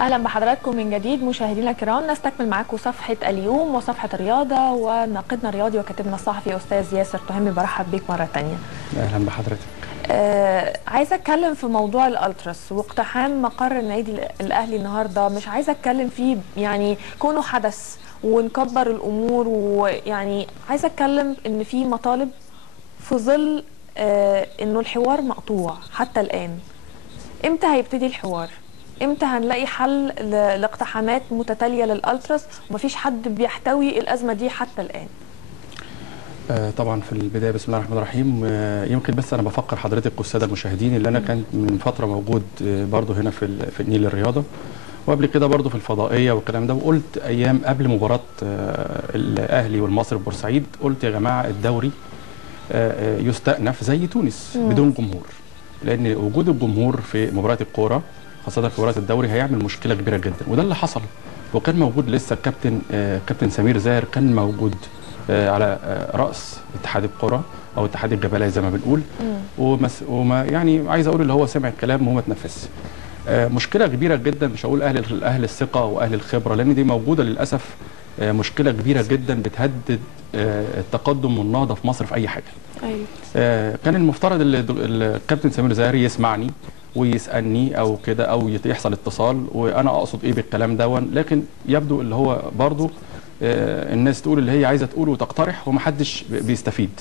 اهلا بحضراتكم من جديد مشاهدينا الكرام. نستكمل معاكم صفحه اليوم وصفحه الرياضه، وناقدنا الرياضي وكاتبنا الصحفي استاذ ياسر تهامي. برحب بيك مره ثانيه. اهلا بحضرتك. عايزه اتكلم في موضوع الالتراس واقتحام مقر النادي الاهلي النهارده. مش عايزه اتكلم فيه يعني كونه حدث ونكبر الامور، ويعني عايزه اتكلم ان في مطالب في ظل انه الحوار مقطوع حتى الان. امتى هيبتدي الحوار؟ امتى هنلاقي حل لاقتحامات متتاليه للالتراس ومفيش حد بيحتوي الازمه دي حتى الان؟ طبعا في البدايه بسم الله الرحمن الرحيم. يمكن بس انا بفكر حضرتك والساده المشاهدين اللي انا كان من فتره موجود برضو هنا في النيل الرياضه، وقبل كده برضو في الفضائيه والكلام ده، وقلت ايام قبل مباراه الاهلي والمصري ببورسعيد، قلت يا جماعه الدوري يستأنف زي تونس بدون جمهور، لان وجود الجمهور في مباريات الكوره خاصه في مباريات الدوري هيعمل مشكله كبيره جدا، وده اللي حصل. وكان موجود لسه كابتن سمير زاهر كان موجود على رأس اتحاد القرى او اتحاد الجبلية زي ما بنقول، وما يعني عايز اقول اللي هو سمع الكلام وما تنفذش. مشكله كبيره جدا، مش هقول اهل الثقه واهل الخبره، لان دي موجوده للاسف. مشكله كبيره جدا بتهدد التقدم والنهضه في مصر في اي حاجه. ايوه. كان المفترض الكابتن سمير زاهر يسمعني ويسالني او كده، او يحصل اتصال وانا اقصد ايه بالكلام دون، لكن يبدو اللي هو برضه الناس تقول اللي هي عايزه تقول وتقترح ومحدش بيستفيد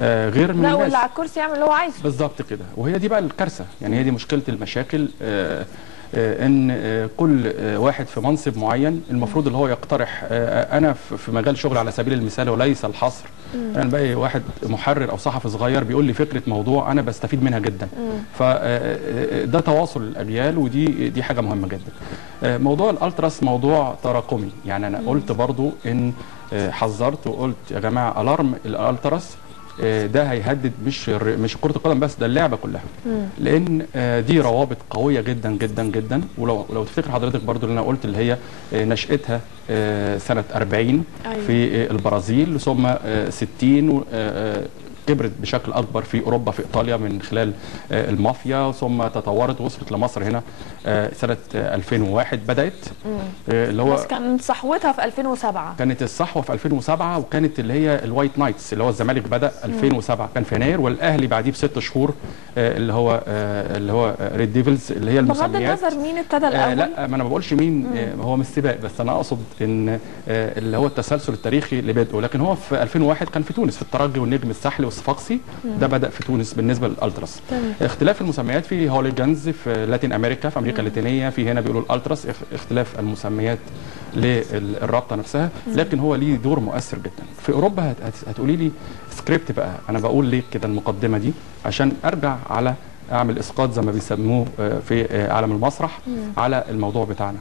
غير من لا، الناس. واللي على الكرسي يعمل اللي هو عايزه بالظبط كده، وهي دي بقى الكارثه، يعني هي دي مشكله المشاكل. ان كل واحد في منصب معين المفروض اللي هو يقترح. انا في مجال شغل على سبيل المثال وليس الحصر، انا بقى واحد محرر او صحفي صغير بيقول لي فكره موضوع انا بستفيد منها جدا. فده تواصل الاجيال، ودي حاجه مهمه جدا. موضوع الالتراس موضوع تراكمي، يعني انا قلت برضو ان حذرت وقلت يا جماعه الارم الالتراس ده هيهدد مش كرة القدم بس، ده اللعبة كلها. لأن دي روابط قوية جدا جدا جدا. ولو تفتكر حضرتك برضو اللي أنا قلت اللي هي نشأتها سنة 40 في البرازيل، ثم 60 كبرت بشكل اكبر في اوروبا في ايطاليا من خلال المافيا، ثم تطورت ووصلت لمصر هنا سنه 2001 بدات. اللي هو بس كانت صحوتها في 2007. كانت الصحوه في 2007، وكانت اللي هي الوايت نايتس اللي هو الزمالك بدا 2007 كان في يناير، والاهلي بعديه ب6 شهور اللي هو ريد ديفلز اللي هي المسميات. بغض النظر مين ابتدى الاول. لا، ما انا ما بقولش مين. هو مش سباق، بس انا اقصد ان اللي هو التسلسل التاريخي لبدءه. لكن هو في 2001 كان في تونس في الترجي والنجم الساحلي والصفاقسي، ده بدا في تونس بالنسبه للالتراس. اختلاف المسميات في هوليجانز في لاتين امريكا، في امريكا اللاتينيه في هنا بيقولوا الالتراس، اختلاف المسميات للرابطه نفسها، لكن هو ليه دور مؤثر جدا. في اوروبا هتقولي لي سكريبت بقى، انا بقول ليه كده المقدمه دي عشان ارجع على اعمل اسقاط زي ما بيسموه في عالم المسرح على الموضوع بتاعنا.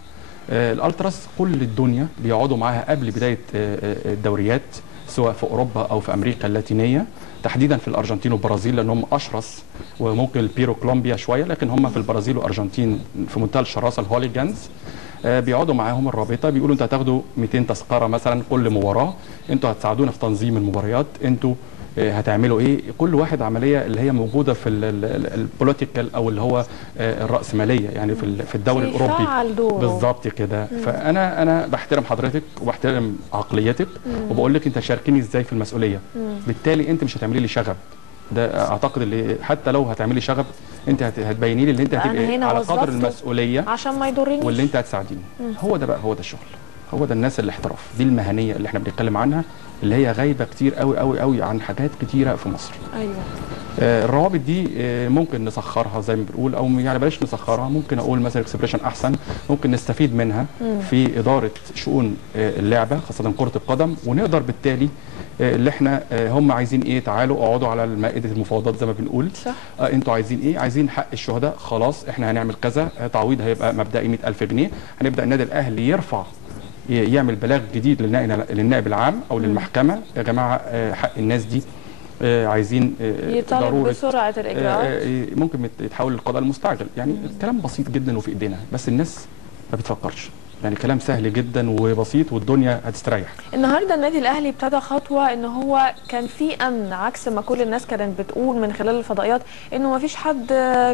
الالتراس كل الدنيا بيقعدوا معاها قبل بدايه الدوريات، سواء في اوروبا او في امريكا اللاتينيه، تحديدا في الارجنتين والبرازيل لانهم اشرس، وممكن البيرو كولومبيا شويه، لكن هم في البرازيل والارجنتين في منتهى الشراسه الهوليجانز. بيقعدوا معاهم الرابطه بيقولوا انتوا هتاخدوا 200 تذكره مثلا كل مباراه، انتوا هتساعدونا في تنظيم المباريات، انتوا هتعملوا ايه. كل واحد عمليه اللي هي موجوده في البوليتيكال او اللي هو الراسماليه، يعني في الدوري الاوروبي بالظبط كده. فانا بحترم حضرتك وبحترم عقليتك، وبقول لك انت شاركيني ازاي في المسؤوليه. بالتالي انت مش هتعملي لي شغب، ده اعتقد اللي حتى لو هتعملي شغب انت هتبيني لي اللي انت هتبقى على قدر المسؤوليه عشان ما يضرنيش، واللي انت هتساعديني. هو ده بقى، هو ده الشغل، هو ده الناس الاحتراف، دي المهنيه اللي احنا بنتكلم عنها، اللي هي غايبه كتير قوي قوي قوي عن حاجات كتيره في مصر. ايوه. الروابط دي ممكن نسخرها زي ما بنقول، او يعني بلاش نسخرها، ممكن اقول مثلا اكسبريشن احسن، ممكن نستفيد منها في اداره شؤون اللعبه خاصه كره القدم، ونقدر بالتالي اللي احنا هم عايزين ايه، تعالوا اقعدوا على مائده المفاوضات زي ما بنقول. صح. انتوا عايزين ايه؟ عايزين حق الشهداء، خلاص احنا هنعمل كذا، تعويض هيبقى مبدئي 100,000 جنيه، هنبدا النادي الاهلي يرفع يعمل بلاغ جديد للنائب العام او للمحكمه، يا جماعه حق الناس دي عايزين يطالب بسرعه الاجراءات، ممكن يتحول للقضاء المستعجل. يعني الكلام بسيط جدا وفي ايدينا، بس الناس ما بتفكرش. يعني كلام سهل جدا وبسيط والدنيا هتستريح. النهارده النادي الاهلي ابتدى خطوه ان هو كان في امن، عكس ما كل الناس كانت بتقول من خلال الفضائيات انه ما فيش حد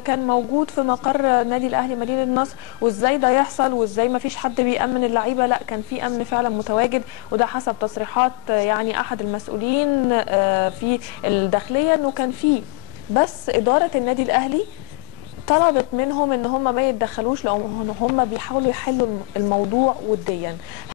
كان موجود في مقر النادي الاهلي مدينه نصر، وازاي ده يحصل وازاي ما فيش حد بيأمن اللعيبه. لا، كان في امن فعلا متواجد، وده حسب تصريحات يعني احد المسؤولين في الداخليه انه كان في، بس اداره النادي الاهلي طلبت منهم ان هم ما يتدخلوش لان هم بيحاولوا يحلوا الموضوع وديا.